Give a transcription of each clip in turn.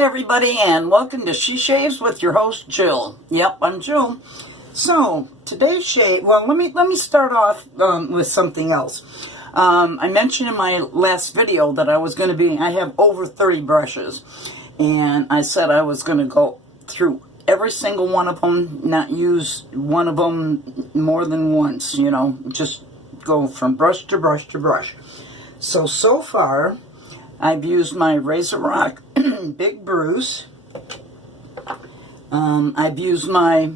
Everybody, and welcome to She Shaves with your host Jill. Yep, I'm Jill. So today's shave. Well, let me start off with something else. I mentioned in my last video that I have over 30 brushes, and I said I was going to go through every single one of them, not use one of them more than once. You know, just go from brush to brush to brush. So far, I've used my RazoRock Big Bruce. I've used my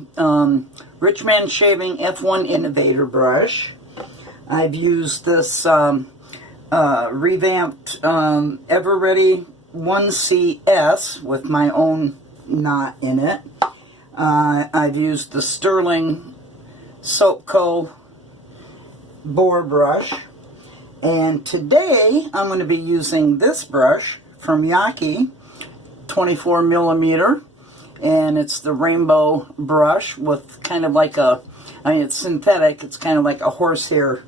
Rich Man Shaving F1 Innovator brush. I've used this revamped Ever-Ready 1CS with my own knot in it. I've used the Sterling Soap Co. Boar brush. And today I'm going to be using this brush from Yaqi, 24 millimeter, and it's the rainbow brush with kind of like it's synthetic, it's kind of like a horsehair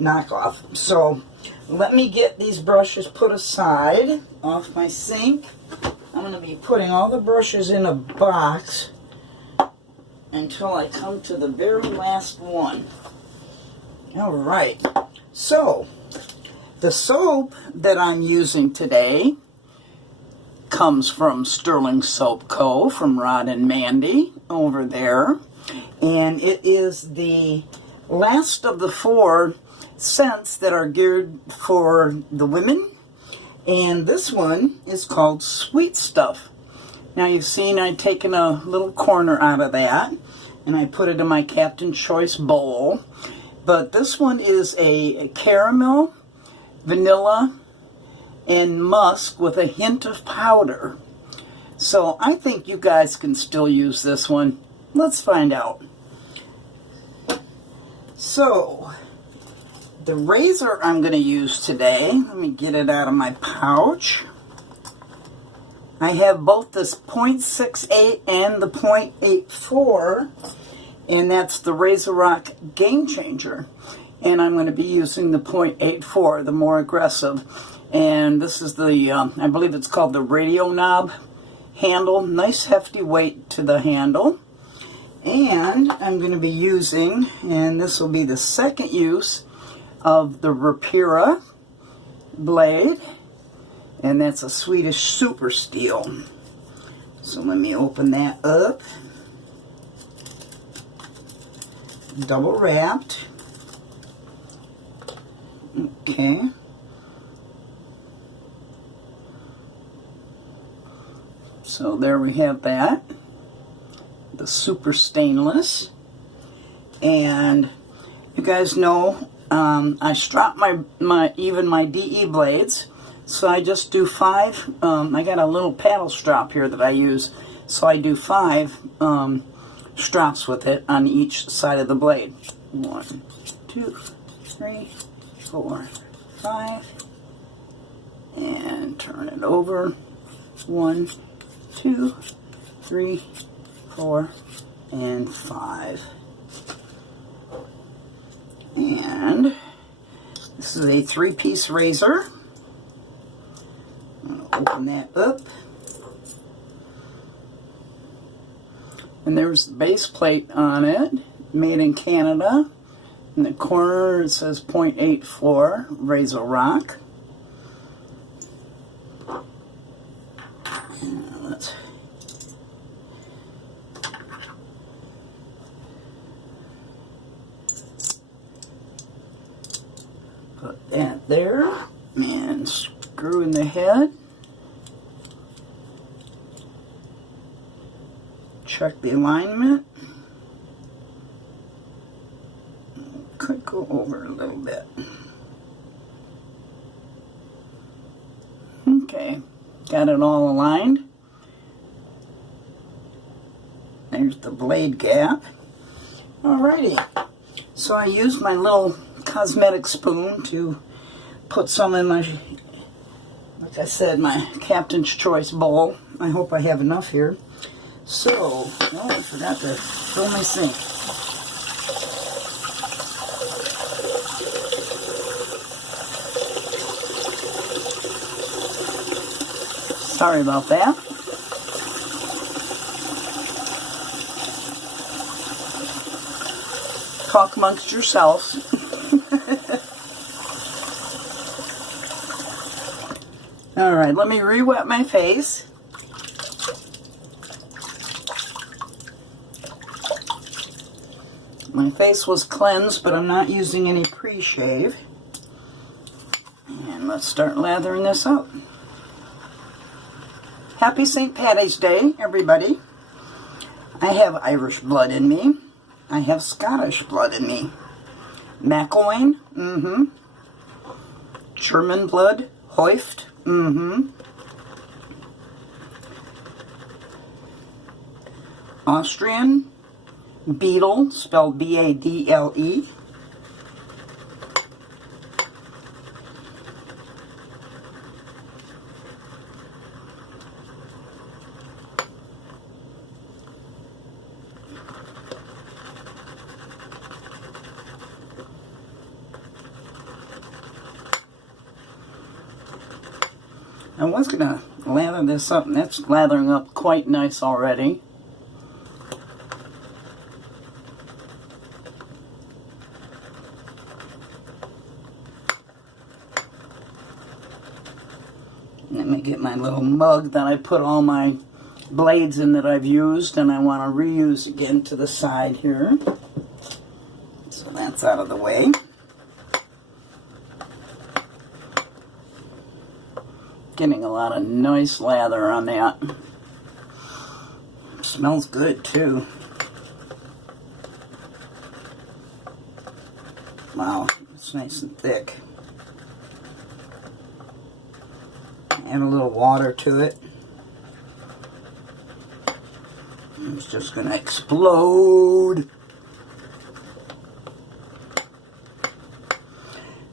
knockoff. So let me get these brushes put aside off my sink. I'm going to be putting all the brushes in a box until I come to the very last one. Alright, so the soap that I'm using today comes from Sterling Soap Co. from Rod and Mandy over there. And it is the last of the 4 scents that are geared for the women. And this one is called Sweet Stuff. Now you've seen I've taken a little corner out of that and I put it in my Captain Choice bowl. But this one is a caramel, vanilla, and musk with a hint of powder. So I think you guys can still use this one. Let's find out. So the razor I'm going to use today, let me get it out of my pouch. I have both this .68 and the .84, and that's the RazoRock Game Changer. And I'm going to be using the .84, the more aggressive. And this is the, I believe it's called the radio knob handle. Nice hefty weight to the handle. And I'm going to be using, and this will be the second use of the Rapira blade. And that's a Swedish super steel. So let me open that up. Double wrapped. Okay. So there we have that. The super stainless. And you guys know I strap my DE blades. So I just do 5. I got a little paddle strap here that I use. So I do 5 straps with it on each side of the blade. 1, 2, 3, 4, 5. And turn it over. 1, 2, 3, 4, and 5. And this is a 3-piece razor. I'm going to open that up. And there's the base plate on it, made in Canada. In the corner it says .84 RazoRock. Let's put that there and screw in the head. Check the alignment. Could go over a little bit. Okay, got it all aligned. There's the blade gap. Alrighty. So I used my little cosmetic spoon to put some in my, like I said, my Captain's Choice bowl. I hope I have enough here. So, oh, I forgot to fill my sink. Sorry about that. Talk amongst yourselves. Alright, let me re-wet my face. My face was cleansed, but I'm not using any pre-shave. And let's start lathering this up. Happy St. Paddy's Day, everybody. I have Irish blood in me. I have Scottish blood in me. McElwain, German blood, Hoyft, Austrian, Beadle, spelled B-A-D-L-E. I was going to lather this up, and that's lathering up quite nice already. Let me get my little mug that I put all my blades in that I've used, and I want to reuse again to the side here. So that's out of the way. Getting a lot of nice lather on that. Smells good too. Wow, it's nice and thick. Add a little water to it. It's just going to explode.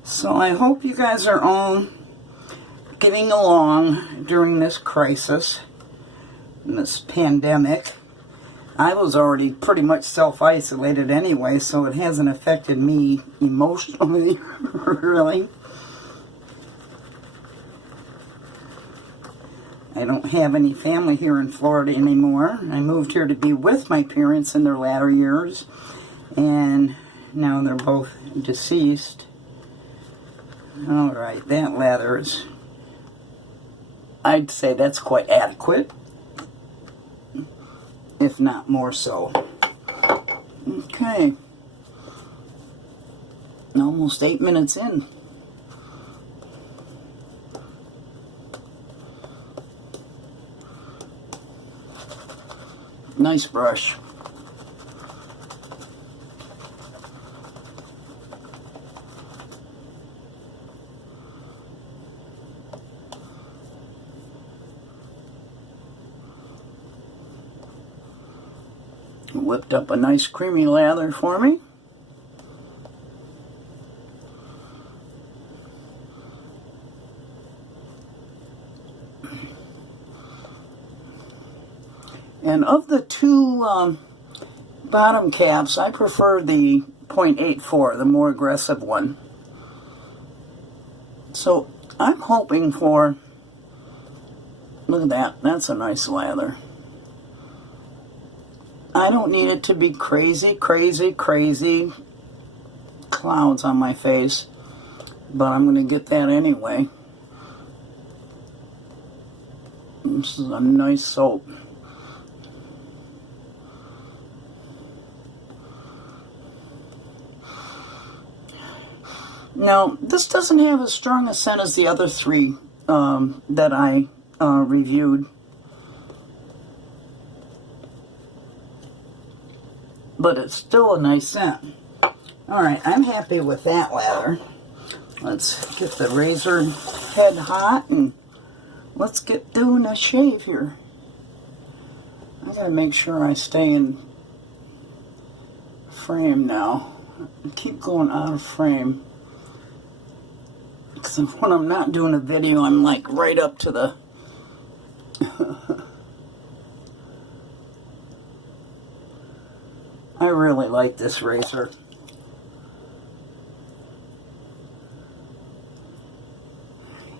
So I hope you guys are all getting along during this crisis, this pandemic. I was already pretty much self-isolated anyway, so it hasn't affected me emotionally, really. I don't have any family here in Florida anymore. I moved here to be with my parents in their latter years, and now they're both deceased. Alright, that lather is, I'd say that's quite adequate, if not more so. Okay. Almost 8 minutes in. Nice brush. Whipped up a nice creamy lather for me. And of the two bottom caps, I prefer the 0.84, the more aggressive one. So I'm hoping for, look at that, that's a nice lather. I don't need it to be crazy, crazy, crazy clouds on my face, but I'm going to get that anyway. This is a nice soap. Now, this doesn't have as strong a scent as the other three that I reviewed. But it's still a nice scent. Alright, I'm happy with that lather. Let's get the razor head hot and let's get doing a shave here. I gotta make sure I stay in frame now. I keep going out of frame. Because when I'm not doing a video, I'm like right up to the... I really like this razor.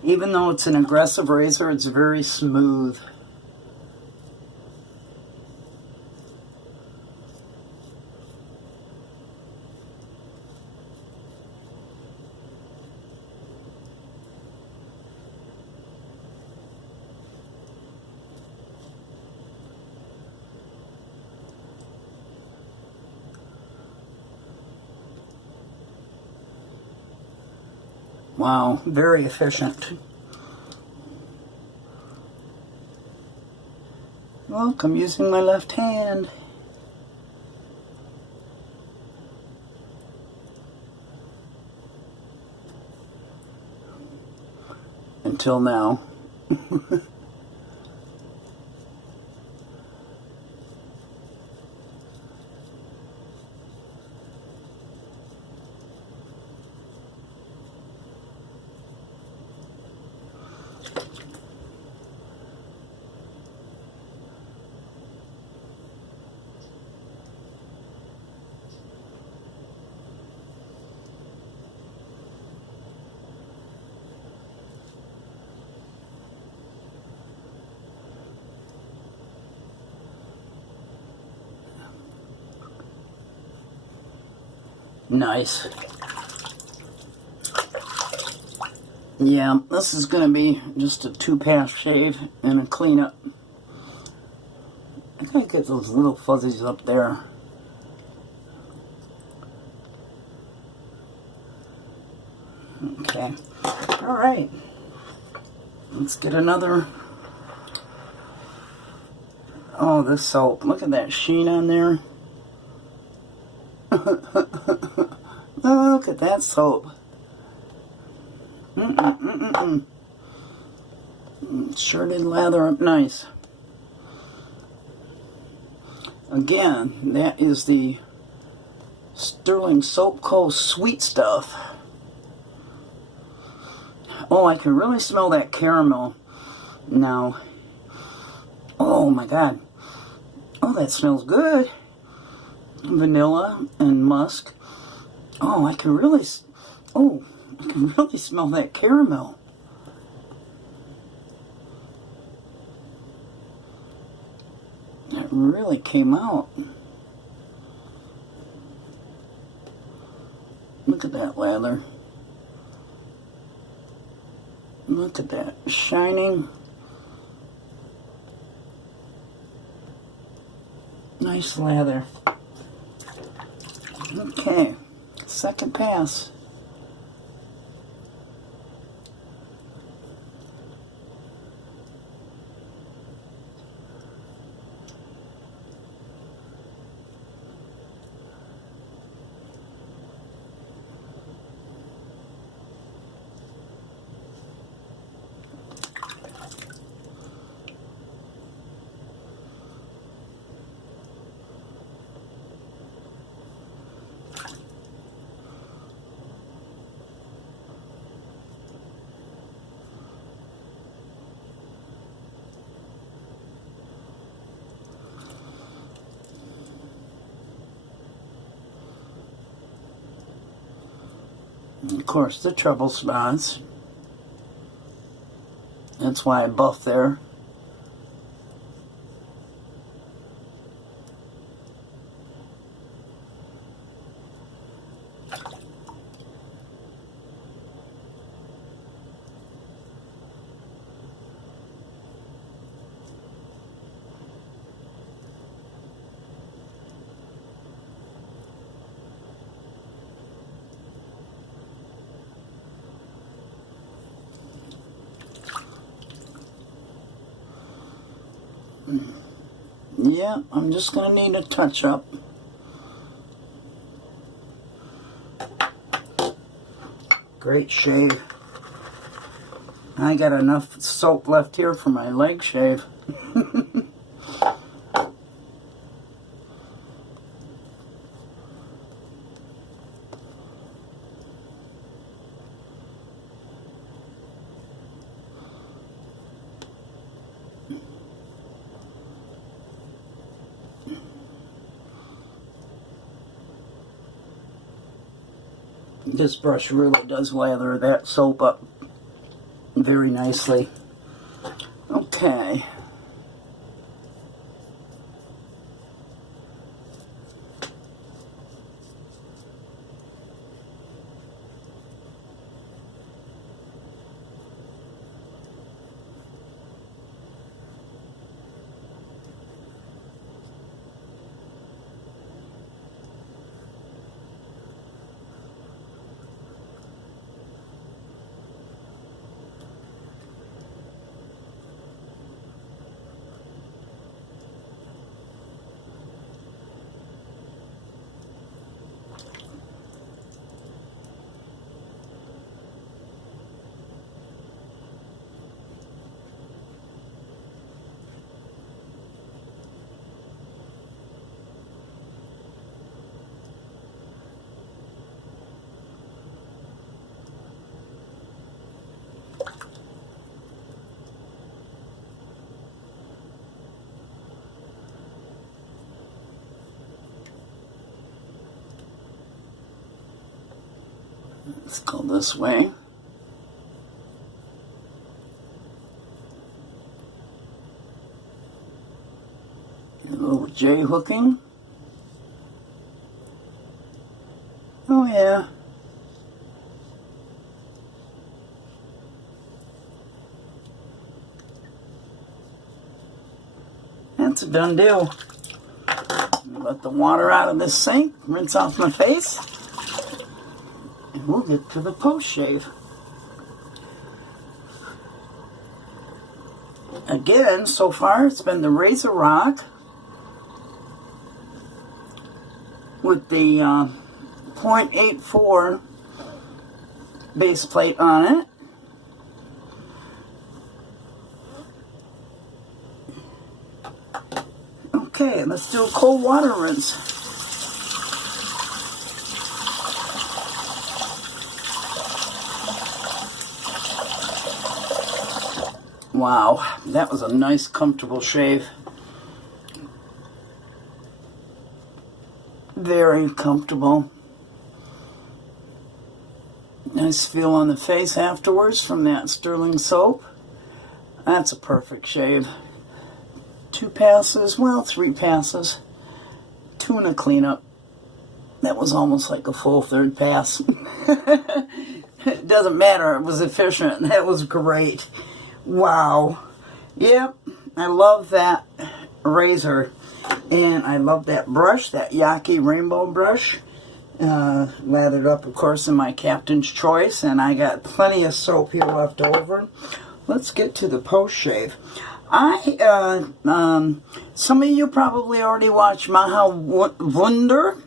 Even though it's an aggressive razor, it's very smooth. Wow, very efficient. Look, I'm using my left hand. Until now. Nice. Yeah, this is going to be just a 2-pass shave and a cleanup. I gotta get those little fuzzies up there. Okay. Alright. Let's get another. Oh, this soap. Look at that sheen on there. Look at that soap. Sure did lather up nice. Again, that is the Sterling Soap Co. Sweet Stuff. Oh, I can really smell that caramel now. Oh my god. Oh, that smells good. Vanilla and musk. Oh, I can really smell that caramel. That really came out. Look at that lather. Look at that shining. Nice lather. Okay, second pass. Of course, the trouble spots. That's why I buff there. Yeah, I'm just going to need a touch-up. Great shave. I got enough soap left here for my leg shave. This brush really does lather that soap up very nicely. Okay. Let's go this way. A little J hooking. Oh yeah. That's a done deal. Let the water out of this sink, rinse off my face, and we'll get to the post shave. Again, so far it's been the RazoRock with the 0.84 base plate on it. Okay, let's do a cold water rinse. Wow, that was a nice, comfortable shave. Very comfortable. Nice feel on the face afterwards from that Sterling soap. That's a perfect shave. 2 passes, well, 3 passes. 2 and a cleanup. That was almost like a full 3rd pass. It doesn't matter, it was efficient. That was great. Wow. Yep, I love that razor. And I love that brush, that Yaqi rainbow brush. Lathered up, of course, in my Captain's Choice. And I got plenty of soap here left over. Let's get to the post shave. Some of you probably already watched Maha Wunder.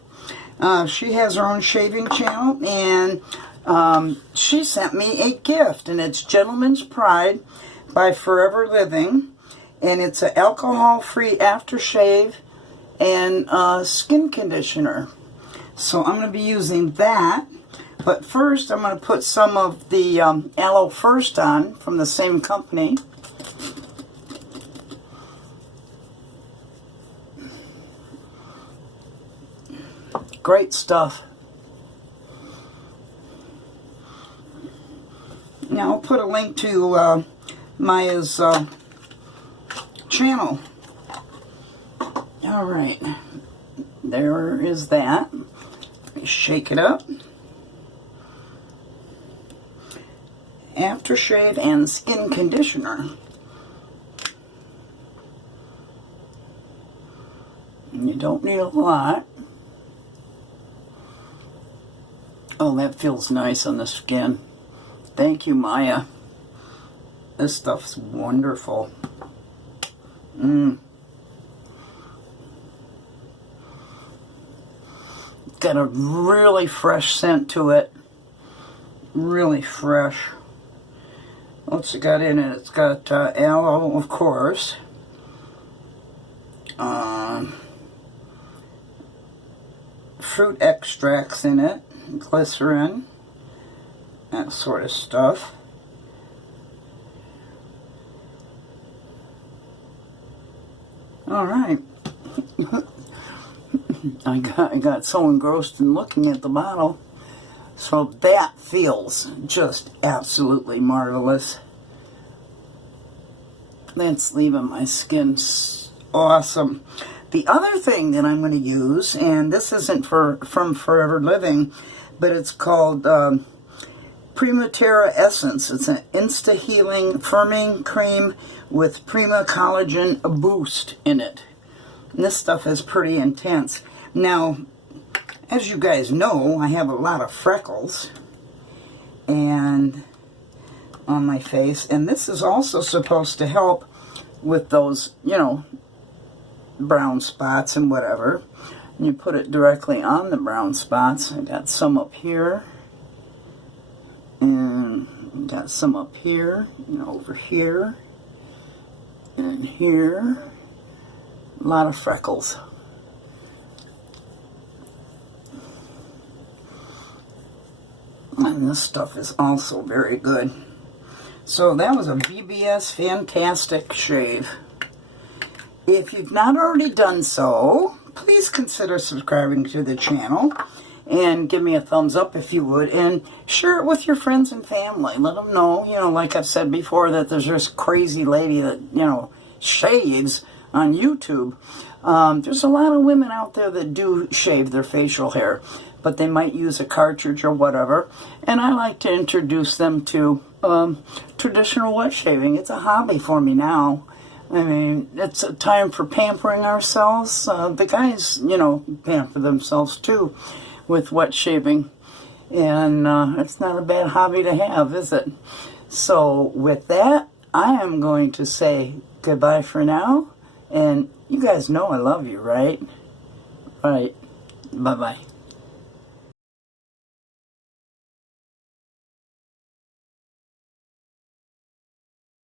She has her own shaving channel, and she sent me a gift, and it's Gentleman's Pride by Forever Living, and it's an alcohol-free aftershave and skin conditioner. So I'm going to be using that, but first I'm going to put some of the Aloe First on from the same company. Great stuff. Now I'll put a link to Maya's channel. Alright, there is that. Shake it up. Aftershave and skin conditioner. And you don't need a lot. Oh, that feels nice on the skin. Thank you, Maya. This stuff's wonderful. Got a really fresh scent to it. Really fresh. What's it got in it? It's got aloe, of course. Fruit extracts in it. Glycerin. That sort of stuff. Alright. I got so engrossed in looking at the bottle. So that feels just absolutely marvelous. That's leaving my skin awesome. The other thing that I'm going to use, and this isn't from Forever Living, but it's called Primaterraessence. It's an Insta Healing Firming Cream with Prima Collagen Boost in it. And this stuff is pretty intense. Now, as you guys know, I have a lot of freckles and on my face, and this is also supposed to help with those, you know, brown spots and whatever. And you put it directly on the brown spots. I got some up here, and got some up here, and over here, and here. A lot of freckles. And this stuff is also very good. So that was a BBS Fantastic Shave. If you've not already done so, please consider subscribing to the channel and give me a thumbs up if you would, and share it with your friends and family. Let them know, you know, like I've said before, that there's this crazy lady that, you know, shaves on YouTube. There's a lot of women out there that do shave their facial hair, but they might use a cartridge or whatever, and I like to introduce them to traditional wet shaving. It's a hobby for me now. I mean, it's a time for pampering ourselves. The guys, you know, pamper themselves too with wet shaving, and it's not a bad hobby to have, is it? So with that, I am going to say goodbye for now, and you guys know I love you, right? Right. Bye-bye.